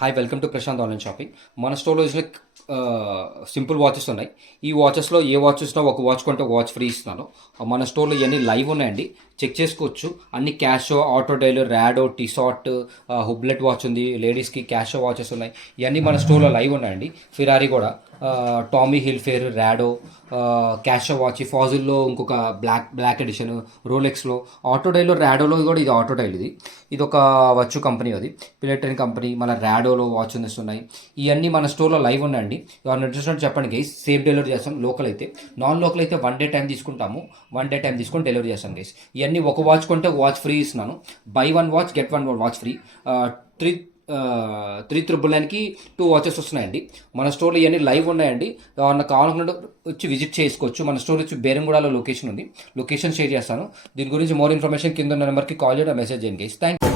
Hi, welcome to Prashant online shopping. మన స్టోర్లో వచ్చిన సింపుల్ వాచెస్ ఉన్నాయి. ఈ వాచెస్లో ఏ వాచ్ చూసినా ఒక వాచ్ కొంటే ఒక వాచ్ ఫ్రీ ఇస్తున్నాను. మన స్టోర్లో ఇవన్నీ లైవ్ ఉన్నాయండి, చెక్ చేసుకోవచ్చు. అన్ని క్యాషో, ఆటో డైలర్, ర్యాడో, టీసాట్, హుబ్లెట్ వాచ్ ఉంది, లేడీస్కి క్యాషో వాచెస్ ఉన్నాయి. ఇవన్నీ మన స్టోర్లో లైవ్ ఉన్నాయండి. ఫిరారీ కూడా, టామీ హిల్ఫేర్, ర్యాడో, క్యాషో వాచ్, ఫాజిల్లో ఇంకొక బ్లాక్ ఎడిషన్, రోలెక్స్లో, ఆటో డైలో, ర్యాడోలో కూడా ఇది ఆటో డైల్. ఇది ఒక వచ్చు కంపెనీ, అది పిలెటన్ కంపెనీ. మన ర్యాడోలో వాచ్ ఉన్నాయి. ఇవన్నీ మన స్టోర్లో లైవ్ ఉన్నాయండి. ఎవరైనా ఇంట్రెస్ట్ చెప్పండి గైస్, సేఫ్ డెలివరీ చేస్తాం. లోకల్ అయితే, నాన్ లోకల్ అయితే 1 డే టైం తీసుకుంటాము. 1 డే టైం తీసుకొని డెలివరీ చేస్తాం గైస్. ఇవన్నీ ఒక వాచ్ కొంటే వాచ్ ఫ్రీ ఇస్తున్నాను. Buy 1 watch get 1 watch free. 3,999కి 2 వాచెస్ వస్తున్నాయండి. మన స్టోర్లో ఇవన్నీ లైవ్ ఉన్నాయండి. ఏమన్నా కావాలనుకుంటే వచ్చి విజిట్ చేసుకోవచ్చు. మన స్టోర్ వచ్చి బేరంగూడలో లొకేషన్ ఉంది. లొకేషన్ షేర్ చేస్తాను. దీని గురించి మోర్ ఇన్ఫర్మేషన్ కింద ఉన్న నెంబర్కి కాల్ చేయడం, మెసేజ్ చేయండి గైస్. Thank you.